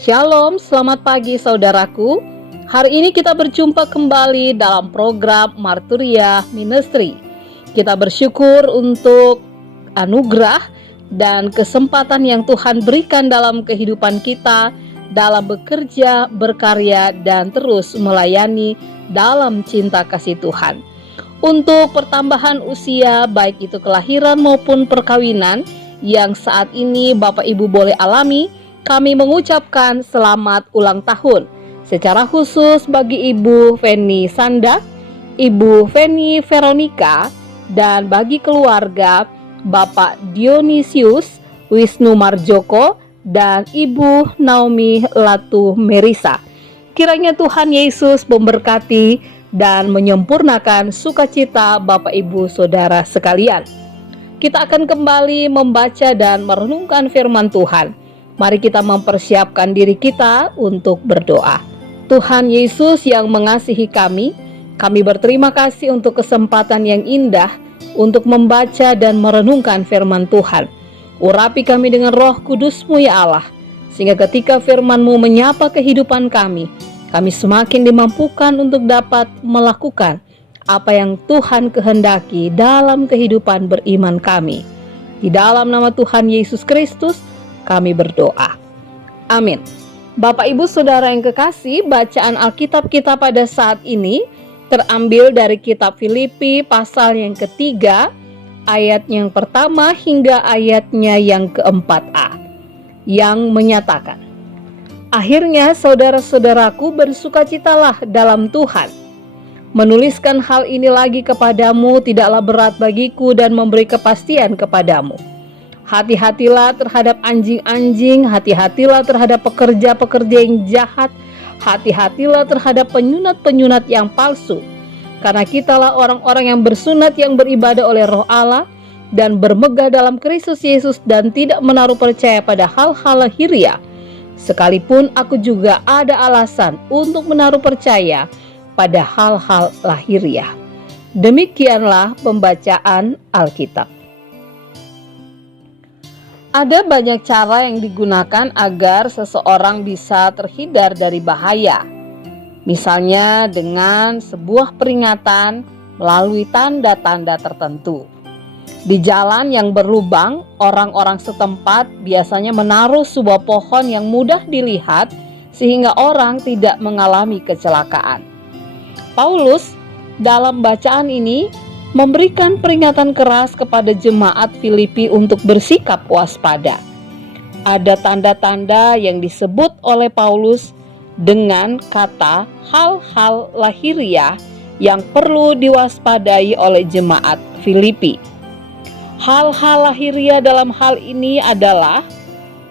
Shalom, selamat pagi saudaraku. Hari ini kita berjumpa kembali dalam program Marturia Ministry. Kita bersyukur untuk anugerah dan kesempatan yang Tuhan berikan dalam kehidupan kita, dalam bekerja, berkarya, dan terus melayani dalam cinta kasih Tuhan. Untuk pertambahan usia, baik itu kelahiran maupun perkawinan, yang saat ini Bapak Ibu boleh alami, kami mengucapkan selamat ulang tahun. Secara khusus bagi Ibu Feni Sanda, Ibu Feni Veronica, dan bagi keluarga Bapak Dionisius Wisnu Marjoko dan Ibu Naomi Latu Merisa. Kiranya Tuhan Yesus memberkati dan menyempurnakan sukacita Bapak Ibu Saudara sekalian. Kita akan kembali membaca dan merenungkan firman Tuhan. Mari kita mempersiapkan diri kita untuk berdoa. Tuhan Yesus yang mengasihi kami berterima kasih untuk kesempatan yang indah untuk membaca dan merenungkan firman Tuhan. Urapi kami dengan Roh Kudus-Mu ya Allah, sehingga ketika firman-Mu menyapa kehidupan kami semakin dimampukan untuk dapat melakukan apa yang Tuhan kehendaki dalam kehidupan beriman kami. Di dalam nama Tuhan Yesus Kristus kami berdoa. Amin. Bapak Ibu Saudara yang kekasih, bacaan Alkitab kita pada saat ini terambil dari kitab Filipi pasal yang ketiga, ayat yang pertama hingga ayatnya yang keempat-a, yang menyatakan, "Akhirnya saudara-saudaraku, bersukacitalah dalam Tuhan. Menuliskan hal ini lagi kepadamu tidaklah berat bagiku dan memberi kepastian kepadamu. Hati-hatilah terhadap anjing-anjing, hati-hatilah terhadap pekerja-pekerja yang jahat, hati-hatilah terhadap penyunat-penyunat yang palsu. Karena kitalah orang-orang yang bersunat yang beribadah oleh Roh Allah dan bermegah dalam Kristus Yesus dan tidak menaruh percaya pada hal-hal lahiriah. Sekalipun aku juga ada alasan untuk menaruh percaya pada hal-hal lahiriah." Demikianlah pembacaan Alkitab. Ada banyak cara yang digunakan agar seseorang bisa terhindar dari bahaya. Misalnya dengan sebuah peringatan melalui tanda-tanda tertentu. Di jalan yang berlubang, orang-orang setempat biasanya menaruh sebuah pohon yang mudah dilihat sehingga orang tidak mengalami kecelakaan. Paulus dalam bacaan ini memberikan peringatan keras kepada jemaat Filipi untuk bersikap waspada. Ada tanda-tanda yang disebut oleh Paulus dengan kata hal-hal lahiriah yang perlu diwaspadai oleh jemaat Filipi. Hal-hal lahiriah dalam hal ini adalah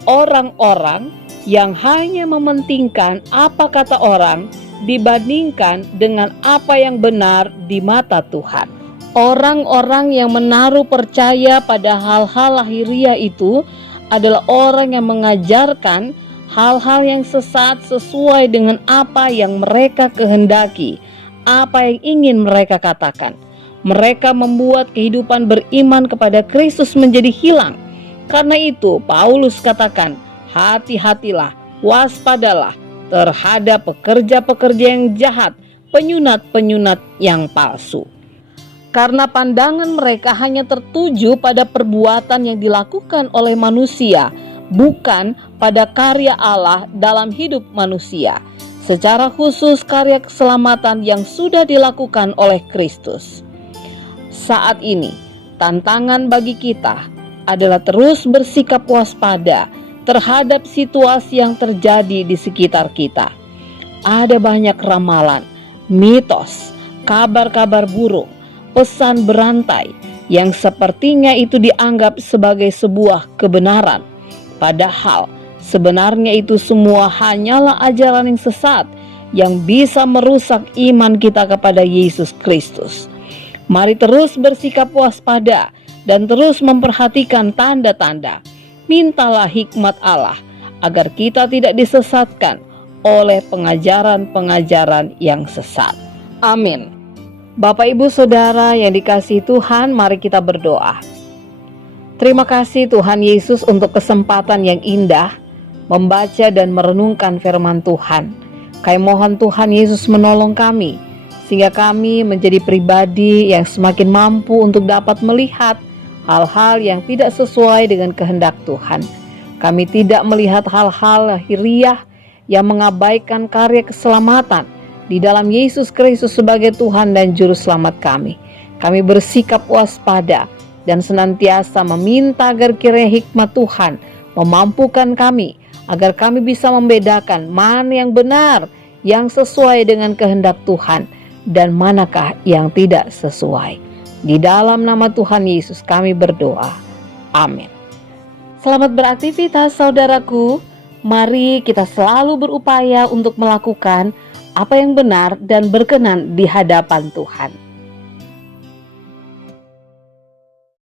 orang-orang yang hanya mementingkan apa kata orang dibandingkan dengan apa yang benar di mata Tuhan. Orang-orang yang menaruh percaya pada hal-hal lahiriah itu adalah orang yang mengajarkan hal-hal yang sesat sesuai dengan apa yang mereka kehendaki, apa yang ingin mereka katakan. Mereka membuat kehidupan beriman kepada Kristus menjadi hilang. Karena itu Paulus katakan, hati-hatilah, waspadalah terhadap pekerja-pekerja yang jahat, penyunat-penyunat yang palsu. Karena pandangan mereka hanya tertuju pada perbuatan yang dilakukan oleh manusia, bukan pada karya Allah dalam hidup manusia, secara khusus karya keselamatan yang sudah dilakukan oleh Kristus. Saat ini, tantangan bagi kita adalah terus bersikap waspada terhadap situasi yang terjadi di sekitar kita. Ada banyak ramalan, mitos, kabar-kabar buruk, pesan berantai yang sepertinya itu dianggap sebagai sebuah kebenaran. Padahal sebenarnya itu semua hanyalah ajaran yang sesat yang bisa merusak iman kita kepada Yesus Kristus. Mari terus bersikap waspada dan terus memperhatikan tanda-tanda. Mintalah hikmat Allah agar kita tidak disesatkan oleh pengajaran-pengajaran yang sesat. Amin. Bapak Ibu Saudara yang dikasihi Tuhan, mari kita berdoa. Terima kasih Tuhan Yesus untuk kesempatan yang indah membaca dan merenungkan firman Tuhan. Kami mohon Tuhan Yesus menolong kami, sehingga kami menjadi pribadi yang semakin mampu untuk dapat melihat hal-hal yang tidak sesuai dengan kehendak Tuhan. Kami tidak melihat hal-hal lahiriah yang mengabaikan karya keselamatan di dalam Yesus Kristus sebagai Tuhan dan Juru Selamat kami. Kami bersikap waspada dan senantiasa meminta agar kiranya hikmat Tuhan memampukan kami, agar kami bisa membedakan mana yang benar, yang sesuai dengan kehendak Tuhan, dan manakah yang tidak sesuai. Di dalam nama Tuhan Yesus kami berdoa. Amin. Selamat beraktivitas saudaraku. Mari kita selalu berupaya untuk melakukan apa yang benar dan berkenan di hadapan Tuhan.